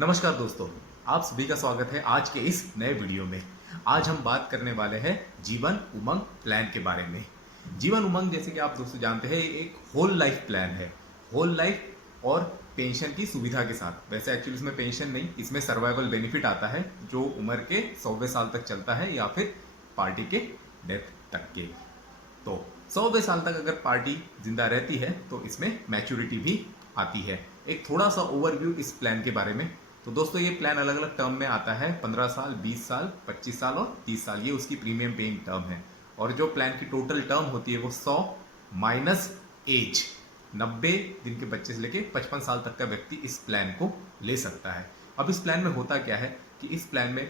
नमस्कार दोस्तों, आप सभी का स्वागत है आज के इस नए वीडियो में। आज हम बात करने वाले हैं जीवन उमंग प्लान के बारे में। जीवन उमंग जैसे कि आप दोस्तों जानते हैं एक होल लाइफ प्लान है। होल लाइफ और पेंशन की सुविधा के साथ। वैसे एक्चुअली इसमें पेंशन नहीं, इसमें सर्वाइवल बेनिफिट आता है जो उम्र के 100वें साल तक चलता है या फिर पार्टी के डेथ तक के। तो 100वें साल तक अगर पार्टी जिंदा रहती है तो इसमें मैच्योरिटी भी आती है। एक थोड़ा सा ओवरव्यू इस प्लान के बारे में। तो दोस्तों ये प्लान अलग अलग टर्म में आता है, 15 साल, 20 साल, 25 साल और 30 साल। ये उसकी प्रीमियम पेइंग टर्म है। और जो प्लान की टोटल टर्म होती है वो 100 माइनस एज, 90 दिन के बच्चे से लेके 55 साल तक का व्यक्ति इस प्लान को ले सकता है। अब इस प्लान में होता क्या है कि इस प्लान में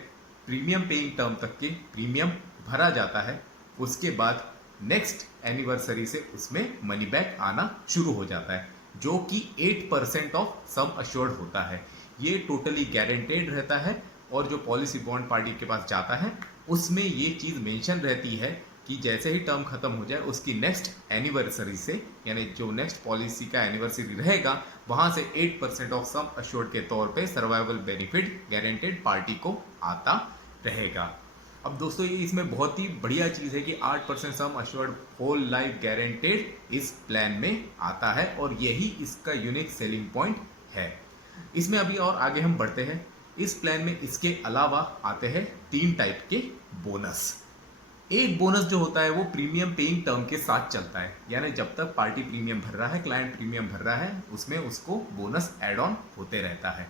प्रीमियम पेइंग टर्म तक के प्रीमियम भरा जाता है। उसके बाद नेक्स्ट एनिवर्सरी से उसमें मनी बैक आना शुरू हो जाता है, जो कि 8% ऑफ सम अश्योर्ड होता है। ये टोटली गारंटेड रहता है और जो पॉलिसी बॉन्ड पार्टी के पास जाता है उसमें ये चीज़ मेंशन रहती है कि जैसे ही टर्म खत्म हो जाए उसकी नेक्स्ट एनिवर्सरी से, यानी जो नेक्स्ट पॉलिसी का एनिवर्सरी रहेगा वहां से 8% ऑफ सम अश्योर्ड के तौर पे सर्वाइवल बेनिफिट गारंटेड पार्टी को आता रहेगा। अब दोस्तों ये इसमें बहुत ही बढ़िया चीज़ है कि 8% sum assured whole life guaranteed इस प्लान में आता है और यही इसका यूनिक सेलिंग पॉइंट है। इसमें अभी और आगे हम बढ़ते हैं। इस प्लान में इसके अलावा आते हैं 3 टाइप के बोनस। एक बोनस जो होता है वो प्रीमियम पेइंग टर्म के साथ चलता है, यानी जब तक पार्टी प्रीमियम भर रहा है, क्लाइंट प्रीमियम भर रहा है, उसमें उसको बोनस एड ऑन होते रहता है।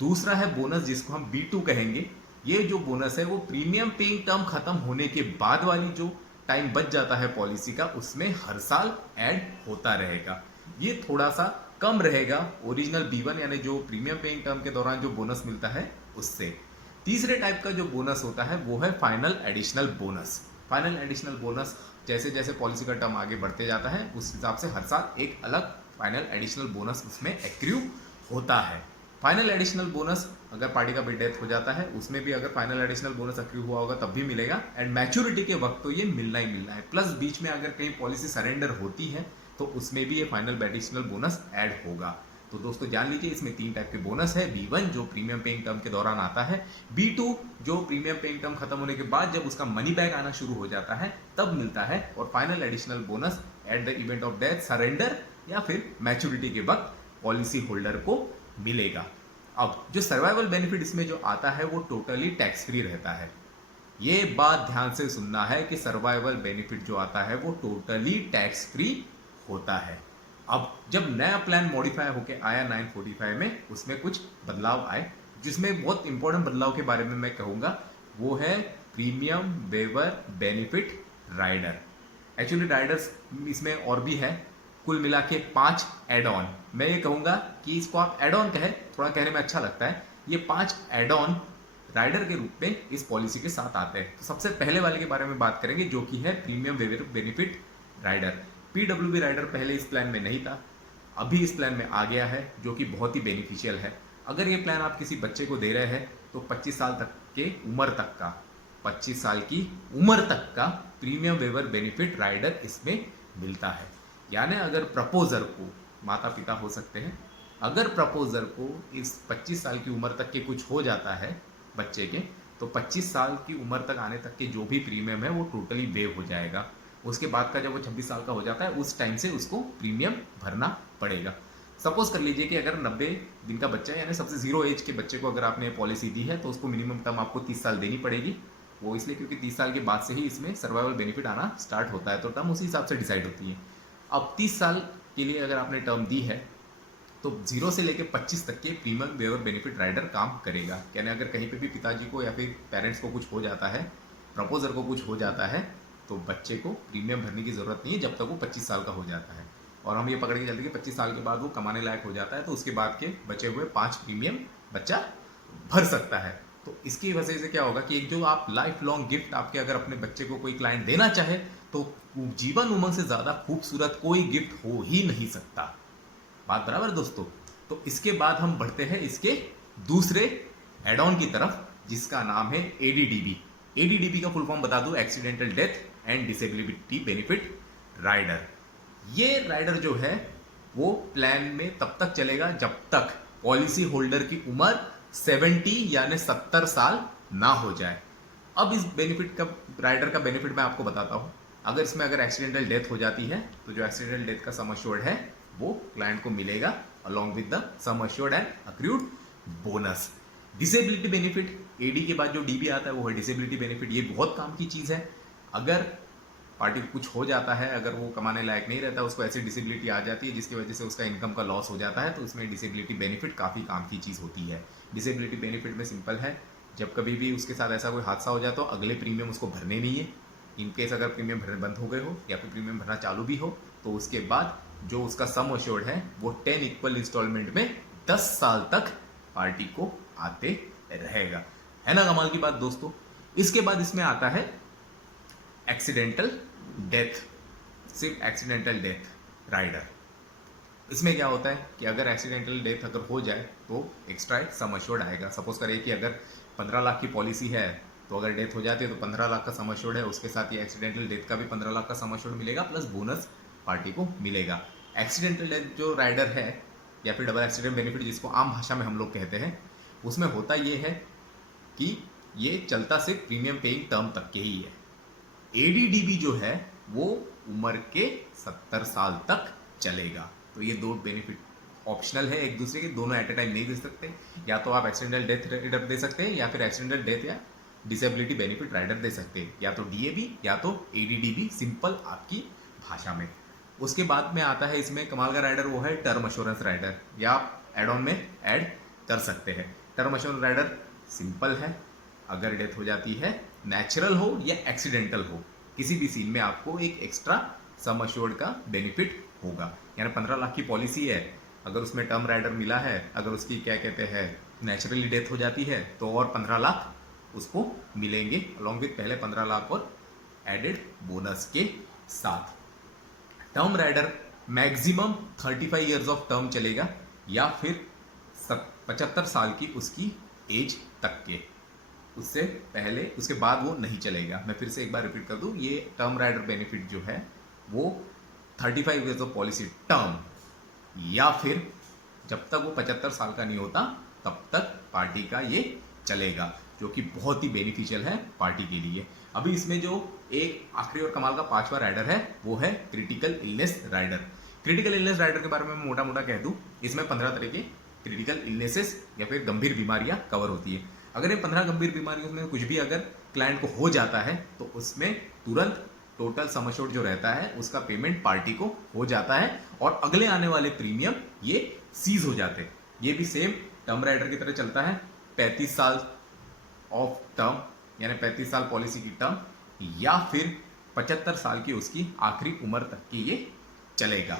दूसरा है बोनस जिसको हम B2 कहेंगे। ये जो बोनस है वो प्रीमियम पेइंग टर्म खत्म होने के बाद वाली जो टाइम बच जाता है पॉलिसी का, उसमें हर साल ऐड होता रहेगा। ये थोड़ा सा कम रहेगा ओरिजिनल B1 यानी जो प्रीमियम पेइंग टर्म के दौरान जो बोनस मिलता है उससे। तीसरे टाइप का जो बोनस होता है वो है final additional bonus. Final additional bonus जैसे जैसे पॉलिसी का टर्म आगे बढ़ते जाता है उस हिसाब से हर साल एक अलग फाइनल एडिशनल बोनस उसमें एक्रू होता है। फाइनल एडिशनल बोनस अगर पार्टी का भी डेथ हो जाता है उसमें भी अगर फाइनल एडिशनल बोनस एक्रू हुआ होगा तब भी मिलेगा। एंड मैच्योरिटी के वक्त तो ये मिलना ही मिलना है। प्लस बीच में अगर कहीं पॉलिसी सरेंडर होती है तो उसमें भी ये फाइनल एडिशनल बोनस ऐड होगा। तो दोस्तों जान लीजिए इसमें 3 टाइप के बोनस है। B1 जो प्रीमियम पेइंग टर्म के दौरान आता है, B2 जो प्रीमियम पेइंग टर्म खत्म होने के बाद जब उसका मनी बैक आना शुरू हो जाता है तब मिलता है, और final additional bonus at the event of death, surrender या फिर मैच्योरिटी के वक्त पॉलिसी होल्डर को मिलेगा। अब जो सर्वाइवल बेनिफिट इसमें जो आता है वो टोटली टैक्स फ्री रहता है। ये बात ध्यान से सुनना है कि सर्वाइवल बेनिफिट जो आता है वो टोटली टैक्स फ्री होता है। अब जब नया प्लान मॉडिफाई होके आया 945 में, उसमें कुछ बदलाव आए, जिसमें बहुत इंपॉर्टेंट बदलाव के बारे में मैं कहूंगा वो है premium waiver benefit rider. Actually riders इसमें और भी है, कुल मिला के 5 एड ऑन। मैं ये कहूंगा कि इसको आप एड ऑन कहें, थोड़ा कहने में अच्छा लगता है। ये 5 एड ऑन राइडर के रूप में इस पॉलिसी के साथ आते हैं। तो सबसे पहले वाले के बारे में बात करेंगे जो कि है premium waiver benefit rider. PWB rider पहले इस प्लान में नहीं था, अभी इस प्लान में आ गया है, जो कि बहुत ही बेनिफिशियल है। अगर ये प्लान आप किसी बच्चे को दे रहे हैं तो 25 साल तक के उम्र तक का 25 साल की उम्र तक का प्रीमियम वेवर बेनिफिट राइडर इसमें मिलता है। यानी अगर प्रपोजर को, माता पिता हो सकते हैं, अगर प्रपोजर को इस 25 साल की उम्र तक के कुछ हो जाता है बच्चे के, तो 25 साल की उम्र तक आने तक के जो भी प्रीमियम है वो टोटली वेव हो जाएगा। उसके बाद का जब वो 26 साल का हो जाता है उस टाइम से उसको प्रीमियम भरना पड़ेगा। सपोज कर लीजिए कि अगर 90 दिन का बच्चा है, यानी सबसे 0 एज के बच्चे को अगर आपने पॉलिसी दी है तो उसको मिनिमम टर्म आपको 30 साल देनी पड़ेगी। वो इसलिए क्योंकि 30 साल के बाद से ही इसमें सर्वाइवल बेनिफिट आना स्टार्ट होता है, तो टर्म उसी हिसाब से डिसाइड होती है। अब 30 साल के लिए अगर आपने टर्म दी है तो 0 से लेकर 25 तक के प्रीमियम वेवर बेनिफिट राइडर काम करेगा। यानी अगर कहीं पे भी पिताजी को या फिर पेरेंट्स को कुछ हो जाता है, प्रपोजर को कुछ हो जाता है, तो बच्चे को प्रीमियम भरने की जरूरत नहीं है जब तक वो 25 साल का हो जाता है। और हम ये पकड़ के चलते हैं कि 25 साल के बाद वो कमाने लायक हो जाता है तो उसके बाद के बचे हुए 5 प्रीमियम बच्चा भर सकता है। तो इसकी वजह से क्या होगा कि एक जो आप लाइफ लॉन्ग गिफ्ट आपके अगर अपने बच्चे को कोई क्लाइंट देना चाहे तो जीवन उमंग से ज़्यादा खूबसूरत कोई गिफ्ट हो ही नहीं सकता। बात बराबर दोस्तों। तो इसके बाद हम बढ़ते हैं इसके दूसरे एड ऑन की तरफ, जिसका नाम है ADDB। ADDB का फुल फॉर्म बता दूं, accidental death and disability benefit rider. ये राइडर जो है वो प्लान में तब तक चलेगा जब तक पॉलिसी होल्डर की उम्र 70 यानी 70 साल ना हो जाए। अब इस बेनिफिट का, राइडर का बेनिफिट मैं आपको बताता हूं। अगर इसमें अगर एक्सीडेंटल डेथ हो जाती है तो जो एक्सीडेंटल डेथ का सम अश्योर्ड है वो क्लाइंट को मिलेगा along with the sum assured and accrued bonus. Disability benefit, AD के बाद जो डीबी आता है वो है डिसेबिलिटी बेनिफिट। ये बहुत काम की चीज है। अगर पार्टी को कुछ हो जाता है, अगर वो कमाने लायक नहीं रहता, उसको ऐसी डिसेबिलिटी आ जाती है जिसकी वजह से उसका इनकम का लॉस हो जाता है, तो उसमें डिसेबिलिटी बेनिफिट काफ़ी काम की चीज़ होती है। डिसेबिलिटी बेनिफिट में सिंपल है, जब कभी भी उसके साथ ऐसा कोई हादसा हो जाए तो अगले प्रीमियम उसको भरने नहीं है। इनकेस अगर प्रीमियम भरने बंद हो गए हो या फिर प्रीमियम भरना चालू भी हो तो उसके बाद जो उसका सम अश्योर्ड है वो 10 इक्वल इंस्टॉलमेंट में 10 साल तक पार्टी को आते रहेगा। है ना कमाल की बात दोस्तों। इसके बाद इसमें आता है एक्सीडेंटल डेथ, सिर्फ एक्सीडेंटल डेथ राइडर। इसमें क्या होता है कि अगर एक्सीडेंटल डेथ अगर हो जाए तो एक्स्ट्रा एक सम अश्योर्ड आएगा। सपोज करिए कि अगर 15 लाख की पॉलिसी है तो अगर डेथ हो जाती है तो 15 लाख का सम अश्योर्ड है, उसके साथ ये एक्सीडेंटल डेथ का भी 15 लाख का सम अश्योर्ड मिलेगा प्लस बोनस पार्टी को मिलेगा। एक्सीडेंटल डेथ जो राइडर है या फिर डबल एक्सीडेंट बेनिफिट जिसको आम भाषा में हम लोग कहते हैं, उसमें होता ये है कि ये चलता सिर्फ प्रीमियम पेइंग टर्म तक के ही है। एडीडीबी जो है वो उम्र के 70 साल तक चलेगा। तो ये दो बेनिफिट ऑप्शनल है एक दूसरे के, दोनों एट ए टाइम नहीं दे सकते। या तो आप एक्सीडेंटल डेथ राइडर दे सकते हैं या फिर एक्सीडेंटल डेथ या डिसेबिलिटी बेनिफिट राइडर दे सकते हैं, या तो डीएबी या तो एडीडीबी, सिंपल आपकी भाषा में। उसके बाद में आता है इसमें कमाल का राइडर, वो है टर्म अश्योरेंस राइडर, या आप एड ऑन में ऐड कर सकते हैं। टर्म अश्योरेंस राइडर सिंपल है, अगर डेथ हो जाती है, नेचुरल हो या एक्सीडेंटल हो, किसी भी सीन में आपको एक एक्स्ट्रा सम अश्योर्ड का बेनिफिट होगा। यानी 15 लाख की पॉलिसी है, अगर उसमें टर्म राइडर मिला है, अगर उसकी क्या कहते हैं नेचुरली डेथ हो जाती है तो और 15 लाख उसको मिलेंगे अलॉन्ग विद पहले 15 लाख और एडेड बोनस के साथ। Term rider maximum 35 years of term चलेगा या फिर 75 साल की उसकी एज तक के, उससे पहले उसके बाद वो नहीं चलेगा। मैं फिर से एक बार रिपीट कर दूं, ये टर्म राइडर बेनिफिट जो है वो 35 ईयर्स ऑफ पॉलिसी टर्म या फिर जब तक वो 75 साल का नहीं होता तब तक पार्टी का ये चलेगा, जो कि बहुत ही बेनिफिशियल है पार्टी के लिए। अभी इसमें जो एक आखिरी और कमाल का 5वां राइडर है वो है critical illness rider. Critical illness rider के बारे में मैं मोटा मोटा कह दूं, इसमें 15 तरह के क्रिटिकल इलनेसेस या फिर गंभीर बीमारियां कवर होती है। अगर ये 15 गंभीर बीमारियों में कुछ भी अगर क्लाइंट को हो जाता है तो उसमें तुरंत टोटल सम अश्योर्ड जो रहता है उसका पेमेंट पार्टी को हो जाता है और अगले आने वाले प्रीमियम ये सीज हो जाते हैं। ये भी सेम टर्म राइडर की तरह चलता है, 35 साल ऑफ टर्म यानी 35 साल पॉलिसी की टर्म या फिर 75 साल की उसकी आखिरी उम्र तक की ये चलेगा।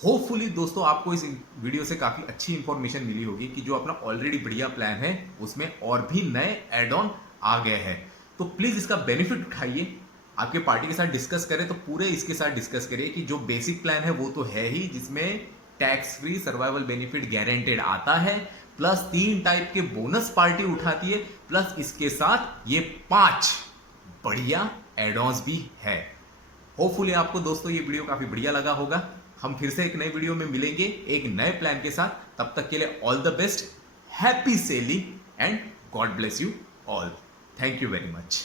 होपफुली दोस्तों आपको इस वीडियो से काफी अच्छी इंफॉर्मेशन मिली होगी कि जो अपना ऑलरेडी बढ़िया प्लान है उसमें और भी नए एड ऑन आ गए हैं। तो प्लीज इसका बेनिफिट उठाइए, आपके पार्टी के साथ डिस्कस करें तो पूरे इसके साथ डिस्कस करिए कि जो बेसिक प्लान है वो तो है ही, जिसमें tax free survival benefit guaranteed आता है, प्लस 3 टाइप के बोनस पार्टी उठाती है, प्लस इसके साथ ये 5 बढ़िया एड ऑन्स भी है। होपफुली आपको दोस्तों ये वीडियो काफी बढ़िया लगा होगा। हम फिर से एक नए वीडियो में मिलेंगे एक नए प्लान के साथ। तब तक के लिए all the best, happy selling and God bless you all. Thank you very much.